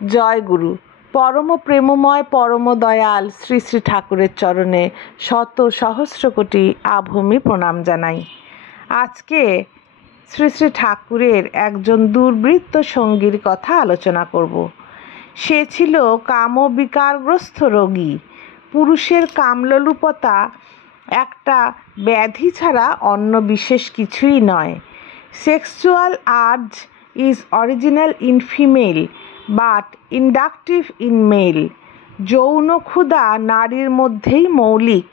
জয় গুরু। পরম প্রেমময় পরম দয়াল শ্রী শ্রী ঠাকুরের চরণে শত সহস্র কোটি আভূমি প্রণাম জানাই। আজকে শ্রী শ্রী ঠাকুরের একজন দুর্বৃত্ত সঙ্গীর কথা আলোচনা করব। সে ছিল কামবিকারগ্রস্ত রোগী। পুরুষের কামলোলুপতা একটা ব্যাধি ছাড়া অন্য বিশেষ কিছুই নয়। Sexual urge is original in female but inductive in male. যৌন ক্ষুধা নারীর মধ্যেই মৌলিক।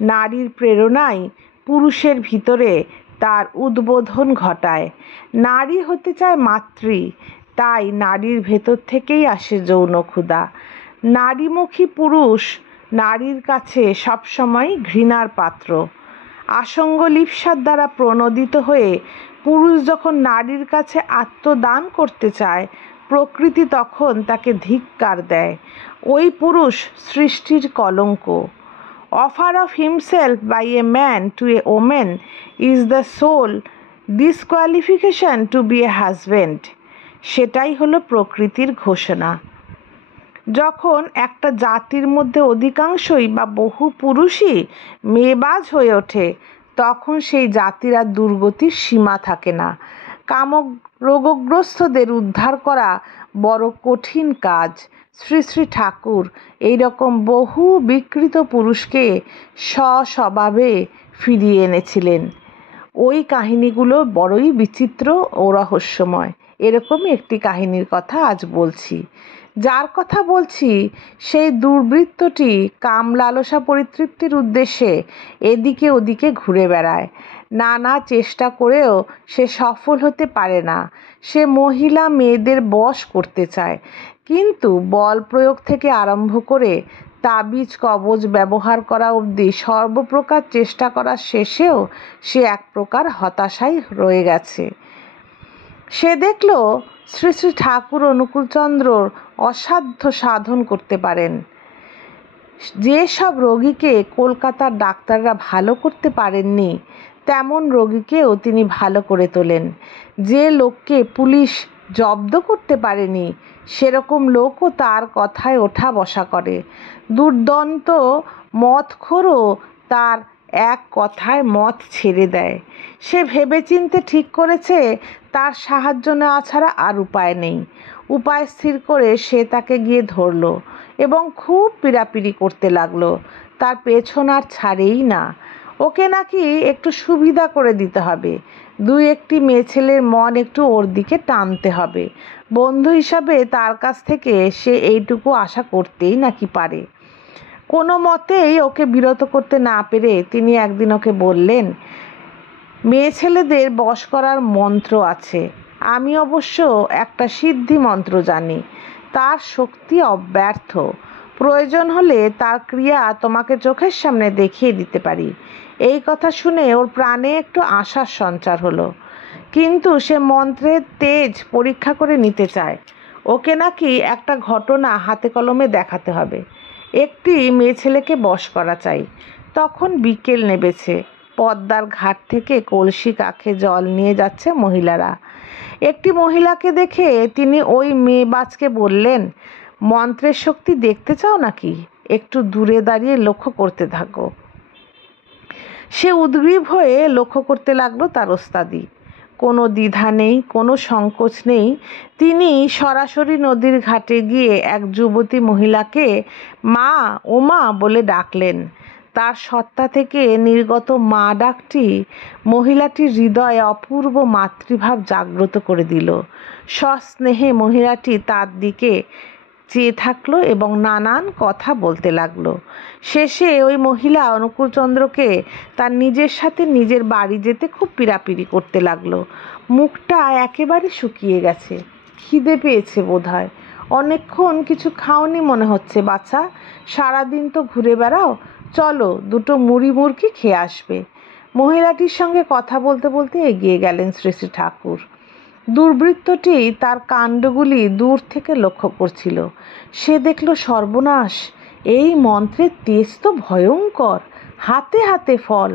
নারীর প্রেরণাই পুরুষের ভিতরে তার উদ্বোধন ঘটায়। নারী হতে চায় মাতৃ, তাই নারীর ভেতর থেকেই আসে যৌন ক্ষুধা। নারীমুখী পুরুষ নারীর কাছে সবসময় ঘৃণার পাত্র। আসঙ্গ লিপ্সার দ্বারা প্রণোদিত হয়ে পুরুষ যখন নারীর কাছে আত্মদান করতে চায়, প্রকৃতি তখন তাকে ধিক্কার দেয়। ওই পুরুষ সৃষ্টির কলঙ্ক। Offer of himself by a man to a woman is the sole disqualification to be a husband. সেটাই হলো প্রকৃতির ঘোষণা। যখন একটা জাতির মধ্যে অধিকাংশই বা বহু পুরুষই মেয়েবাজ হয়ে ওঠে, তখন সেই জাতির আর দুর্গতির সীমা থাকে না। রোগগ্রস্তদের উদ্ধার করা বড় কঠিন কাজ। শ্রী শ্রী ঠাকুর এইরকম বহু বিকৃত পুরুষকে স্বস্বভাবে ফিরিয়ে এনেছিলেন। ওই কাহিনীগুলো বড়ই বিচিত্র ও রহস্যময়। এরকমই একটি কাহিনীর কথা আজ বলছি। যার কথা বলছি সেই দুর্বৃত্তটি কাম লালসা পরিতৃপ্তির উদ্দেশ্যে এদিকে ওদিকে ঘুরে বেড়ায়। নানা চেষ্টা করেও সে সফল হতে পারে না। সে মহিলা মেয়েদের বশ করতে চায়, কিন্তু বল প্রয়োগ থেকে আরম্ভ করে তাবিজ কবজ ব্যবহার করা অবধি সর্বপ্রকার চেষ্টা করার শেষেও সে এক প্রকার হতাশায় রয়ে গেছে। সে দেখল শ্রী শ্রী ঠাকুর অনুকূলচন্দ্রর অসাধ্য সাধন করতে পারেন। যে সব রোগীকে কলকাতার ডাক্তাররা ভালো করতে পারেননি, তেমন রোগীকেও তিনি ভালো করে তোলেন। যে লোককে পুলিশ জব্দ করতে পারেনি, সেরকম লোকও তার কথায় ওঠা বসা করে। দুর্দান্ত মদখোরও তার এক কথায় মদ ছেড়ে দেয়। সে ভেবেচিন্তে ঠিক করেছে তার সাহায্য নেওয়া ছাড়া আর উপায় নেই। উপায় স্থির করে সে তাকে গিয়ে ধরল এবং খুব পীড়াপিড়ি করতে লাগলো। তার পেছন আর ছাড়েই না। ওকে নাকি একটু সুবিধা করে দিতে হবে, দুই একটি মেয়ে ছেলের মন একটু ওর দিকে টানতে হবে। বন্ধু হিসাবে তার কাছ থেকে সে এইটুকু আশা করতেই নাকি পারে। কোনো মতেই ওকে বিরত করতে না পেরে তিনি একদিন ওকে বললেন, মেয়ে ছেলেদের বশ করার মন্ত্র আছে। আমি অবশ্য একটা সিদ্ধি মন্ত্র জানি। তার শক্তি অব্যর্থ। প্রয়োজন হলে তার ক্রিয়া তোমাকে চোখের সামনে দেখিয়ে দিতে পারি। এই কথা শুনে ওর প্রাণে একটু আশার সঞ্চার হলো, কিন্তু সে মন্ত্রের তেজ পরীক্ষা করে নিতে চায়। ওকে নাকি একটা ঘটনা হাতে কলমে দেখাতে হবে। একটি মেয়ে ছেলেকে বশ করা চাই। তখন বিকেল নেমেছে। পদ্মার ঘাট থেকে কলসি কাখে জল নিয়ে যাচ্ছে মহিলারা। একটি মহিলাকে দেখে তিনি ওই মেয়েবাজকে বললেন, মন্ত্রের শক্তি দেখতে চাও নাকি? একটু দূরে দাঁড়িয়ে লক্ষ্য করতে থাকো। সে উদ্গ্রীব হয়ে লক্ষ্য করতে লাগলো তার ওস্তাদি। কোনো দ্বিধা নেই, কোনো সংকোচ নেই। তিনি সরাসরি নদীর ঘাটে গিয়ে এক যুবতী মহিলাকে মা ও মা বলে ডাকলেন। তার সত্তা থেকে নির্গত মা ডাকটি মহিলাটির হৃদয়ে অপূর্ব মাতৃভাব জাগ্রত করে দিল। সস্নেহে মহিলাটি তার দিকে চেয়ে থাকলো এবং নানান কথা বলতে লাগলো। শেষে ওই মহিলা অনুকূলচন্দ্রকে তার নিজের সাথে নিজের বাড়ি যেতে খুব পীড়াপিড়ি করতে লাগলো। মুখটা একেবারে শুকিয়ে গেছে। খিদে পেয়েছে বোধহয়। অনেকক্ষণ কিছু খাওনি মনে হচ্ছে বাছা, সারাদিন তো ঘুরে বেড়াও, চলো দুটো মুড়ি মুরগি খেয়ে আসবে। মহিলাটির সঙ্গে কথা বলতে বলতে এগিয়ে গেলেন শ্রী শ্রী ঠাকুর। দুর্বৃত্তটি তার কাণ্ডগুলি দূর থেকে লক্ষ্য করছিল। সে দেখল সর্বনাশ, এই মন্ত্রের তেজ তো ভয়ঙ্কর, হাতে হাতে ফল।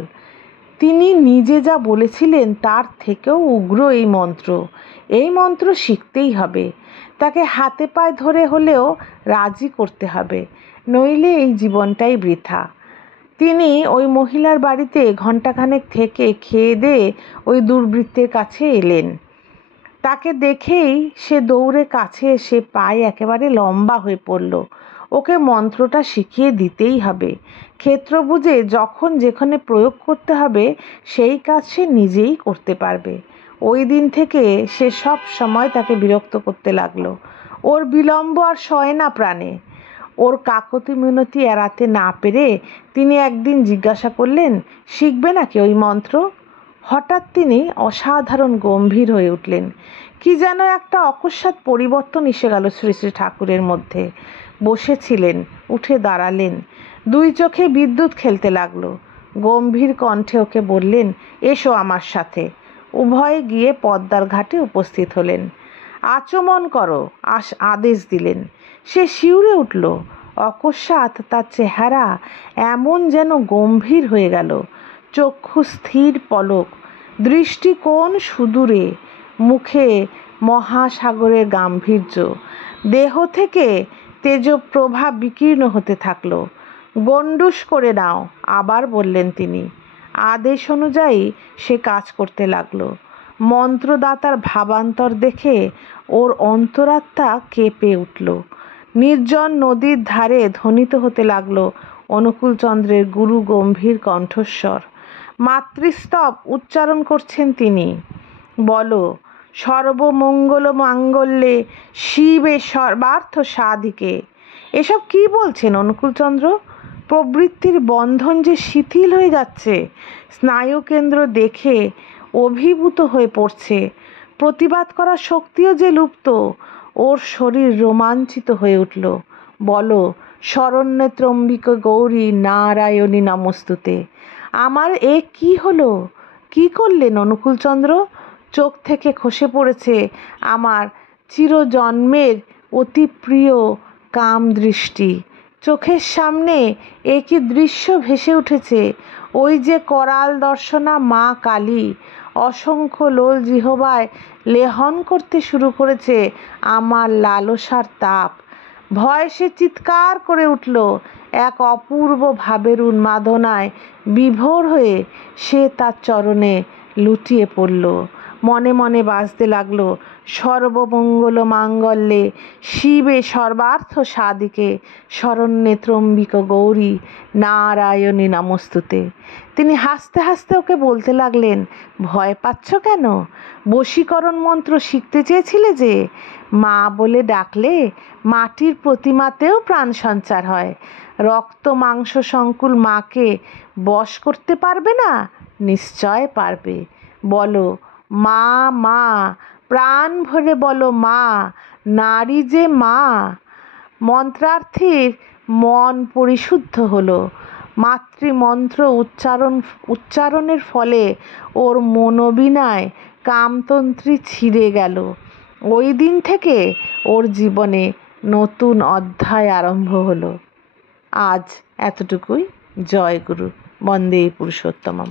তিনি নিজে যা বলেছিলেন তার থেকেও উগ্র এই মন্ত্র। এই মন্ত্র শিখতেই হবে। তাকে হাতে পায়ে ধরে হলেও রাজি করতে হবে, নইলে এই জীবনটাই বৃথা। তিনি ওই মহিলার বাড়িতে ঘণ্টাখানেক থেকে খেয়ে দিয়ে ওই দুর্বৃত্তের কাছে এলেন। তাকে দেখেই সে দৌড়ে কাছে এসে পায়ে একেবারে লম্বা হয়ে পড়ল। ওকে মন্ত্রটা শিখিয়ে দিতেই হবে। ক্ষেত্র বুঝে যখন যেখানে প্রয়োগ করতে হবে সেই কাজ সে নিজেই করতে পারবে। ওই দিন থেকে সে সব সময় তাকে বিরক্ত করতে লাগলো। ওর বিলম্ব আর সয় না প্রাণে। ওর কাকতি মিনতি এড়াতে না পেরে তিনি একদিন জিজ্ঞাসা করলেন, শিখবে নাকি ওই মন্ত্র? হঠাৎ তিনি অসাধারণ গম্ভীর হয়ে উঠলেন। কি যেন একটা অকস্মাৎ পরিবর্তন এসে গেল শ্রী শ্রী ঠাকুরের মধ্যে। বসেছিলেন, উঠে দাঁড়ালেন, দুই চোখে বিদ্যুৎ খেলতে লাগলো। গম্ভীর কণ্ঠে ওকে বললেন, এসো আমার সাথে। উভয়ে গিয়ে পদ্মার ঘাটে উপস্থিত হলেন। আচমন করো আদেশ দিলেন। সে শিউরে উঠল। অকস্মাৎ তার চেহারা এমন যেন গম্ভীর হয়ে গেল। চক্ষু স্থির পলক, দৃষ্টিকোণ সুদূরে, মুখে মহাসাগরের গাম্ভীর্য। দেহ থেকে তেজপ্রভা বিকীর্ণ হতে থাকলো। গণ্ডুস করে নাও, আবার বললেন তিনি। আদেশ অনুযায়ী সে কাজ করতে লাগলো। মন্ত্রদাতার ভাবান্তর দেখে ওর অন্তরাত্মা কেঁপে উঠল। নির্জন নদীর ধারে ধ্বনিত হতে লাগলো অনুকূলচন্দ্রের গুরু গম্ভীর কণ্ঠস্বর। মাতৃস্তব উচ্চারণ করছেন তিনি। বলো, সর্বমঙ্গল মাঙ্গল্যে শিবে সর্বার্থ সাধিকে। এসব কি বলছেন অনুকূলচন্দ্র? প্রবৃত্তির বন্ধন যে শিথিল হয়ে যাচ্ছে, স্নায়ুকেন্দ্র দেখে অভিভূত হয়ে পড়ছে, প্রতিবাদ করার শক্তিও যে লুপ্ত। ওর শরীর রোমাঞ্চিত হয়ে উঠল। বলো, শরণ্যে ত্রম্বিক গৌরী নারায়ণী নমস্তুতে। আমার এ কি হলো? কি করলেন অনুকূলচন্দ্র? চোখ থেকে খসে পড়েছে আমার চিরজন্মের অতি প্রিয় কাম দৃষ্টি। চোখের সামনে একই দৃশ্য ভেসে উঠেছে। ওই যে করাল দর্শনা মা কালী অসংখ্য লোল জিহ্বায় লেহন করতে শুরু করেছে আমার লালসার তাপ। ভয়ে সে চিৎকার করে উঠল। এক অপূর্ব ভাবের উন্মাদনায় বিভোর হয়ে সে তার চরণে লুটিয়ে পড়ল। মনে মনে বাজতে লাগলো, সর্বমঙ্গল মাঙ্গল্যে শিবে সর্বার্থ সাধিকে শরণ্যে ত্রম্বিক গৌরী নারায়ণী নমস্তুতে। তিনি হাসতে হাসতে ওকে বলতে লাগলেন, ভয় পাচ্ছ কেন? বশীকরণ মন্ত্র শিখতে চেয়েছিলে যে, মা বলে ডাকলে মাটির প্রতিমাতেও প্রাণ সঞ্চার হয়। রক্ত মাংস সংকুল মাকে বশ করতে পারবে না? নিশ্চয় পারবে। বলো, মা মা, প্রাণ ভরে বলো মা, নারী যে মা। মন্ত্রার্থীর মন পরিশুদ্ধ হলো। মাতৃমন্ত্র উচ্চারণের ফলে ওর মনোবিনায় কামতন্ত্রী ছিঁড়ে গেল। ওই দিন থেকে ওর জীবনে নতুন অধ্যায় আরম্ভ হলো। আজ এতটুকুই। জয় গুরু। বন্দে পুরুষোত্তমম।